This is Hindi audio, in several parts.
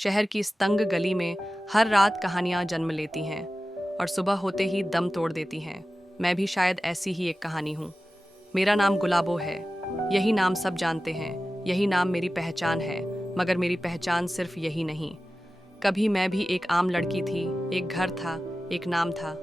शहर की इस तंग गली में हर रात कहानियां जन्म लेती हैं और सुबह होते ही दम तोड़ देती हैं। मैं भी शायद ऐसी ही एक कहानी हूँ। मेरा नाम गुलाबो है। यही नाम सब जानते हैं, यही नाम मेरी पहचान है। मगर मेरी पहचान सिर्फ यही नहीं। कभी मैं भी एक आम लड़की थी, एक घर था, एक नाम था,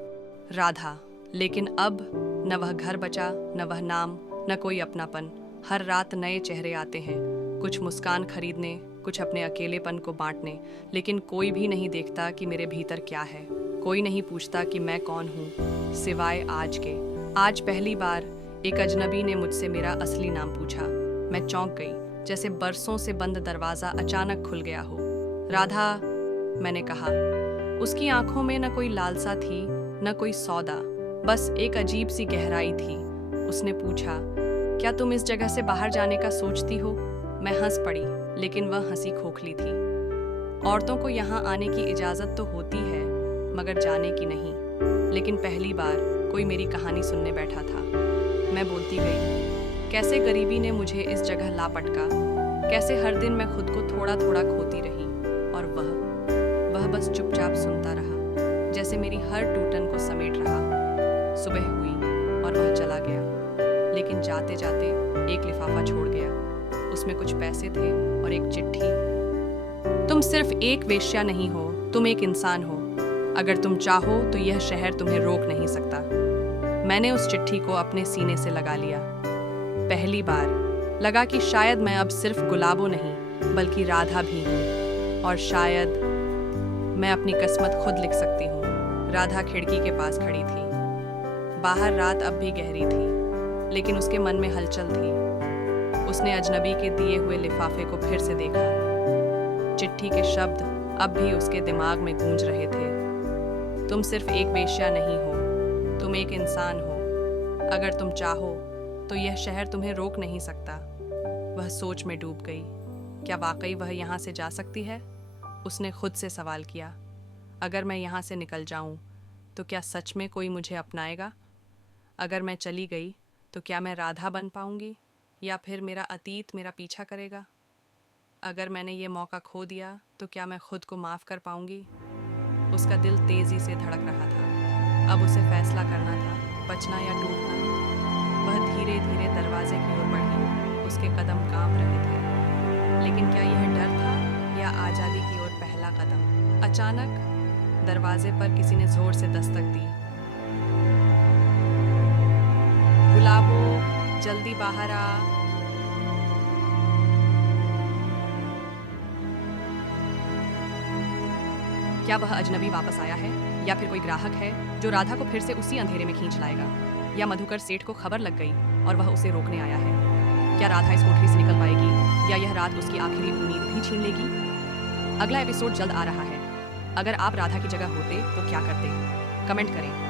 राधा। लेकिन अब न वह घर बचा, न वह नाम, न कोई अपनापन। हर रात नए चेहरे आते हैं, कुछ मुस्कान खरीदने, कुछ अपने अकेलेपन को बांटने, लेकिन कोई भी नहीं देखता कि मेरे भीतर क्या है। कोई नहीं पूछता कि मैं कौन हूँ, सिवाय आज के। आज पहली बार एक अजनबी ने मुझसे मेरा असली नाम पूछा। मैं चौंक गई, जैसे बरसों से बंद दरवाज़ा अचानक खुल गया हो। राधा, मैंने कहा। उसकी आंखों में न कोई लालसा थी, न कोई सौदा, बस एक अजीब सी गहराई थी। उसने पूछा, क्या तुम इस जगह से बाहर जाने का सोचती हो? मैं हंस पड़ी, लेकिन वह हंसी खोखली थी। औरतों को यहाँ आने की इजाज़त तो होती है, मगर जाने की नहीं। लेकिन पहली बार कोई मेरी कहानी सुनने बैठा था। मैं बोलती गई, कैसे गरीबी ने मुझे इस जगह ला पटका, कैसे हर दिन मैं खुद को थोड़ा थोड़ा खोती रही, और वह बस चुपचाप सुनता रहा, जैसे मेरी हर टूटन को समेट रहा। सुबह हुई और वह चला गया, लेकिन जाते जाते एक लिफाफा छोड़ गया। उसमें कुछ पैसे थे और एक चिट्ठी। तुम सिर्फ एक वेश्या नहीं हो, तुम एक इंसान हो। अगर तुम चाहो तो यह शहर तुम्हें रोक नहीं सकता। मैंने उस चिट्ठी को अपने सीने से लगा लिया। पहली बार लगा कि शायद मैं अब सिर्फ गुलाबो नहीं, बल्कि राधा भी हूँ, और शायद मैं अपनी किस्मत खुद लिख सकती हूँ। राधा खिड़की के पास खड़ी थी। बाहर रात अब भी गहरी थी, लेकिन उसके मन में हलचल थी। उसने अजनबी के दिए हुए लिफाफे को फिर से देखा। चिट्ठी के शब्द अब भी उसके दिमाग में गूंज रहे थे। तुम सिर्फ एक वेश्या नहीं हो, तुम एक इंसान हो। अगर तुम चाहो तो यह शहर तुम्हें रोक नहीं सकता। वह सोच में डूब गई। क्या वाकई वह यहाँ से जा सकती है? उसने खुद से सवाल किया। अगर मैं यहाँ से निकल जाऊँ तो क्या सच में कोई मुझे अपनाएगा? अगर मैं चली गई तो क्या मैं राधा बन पाऊंगी, या फिर मेरा अतीत मेरा पीछा करेगा? अगर मैंने ये मौका खो दिया तो क्या मैं खुद को माफ़ कर पाऊंगी? उसका दिल तेज़ी से धड़क रहा था। अब उसे फैसला करना था, बचना या टूटना। वह धीरे धीरे दरवाजे की ओर बढ़ी। उसके कदम कांप रहे थे, लेकिन क्या यह डर था या आज़ादी की ओर पहला कदम? अचानक दरवाजे पर किसी ने जोर से दस्तक दी। गुलाबो, जल्दी बाहर आ। क्या वह अजनबी वापस आया है, या फिर कोई ग्राहक है जो राधा को फिर से उसी अंधेरे में खींच लाएगा? या मधुकर सेठ को खबर लग गई और वह उसे रोकने आया है? क्या राधा इस कोठरी से निकल पाएगी, या यह रात उसकी आखिरी उम्मीद भी छीन लेगी? अगला एपिसोड जल्द आ रहा है। अगर आप राधा की जगह होते तो क्या करते? कमेंट करें।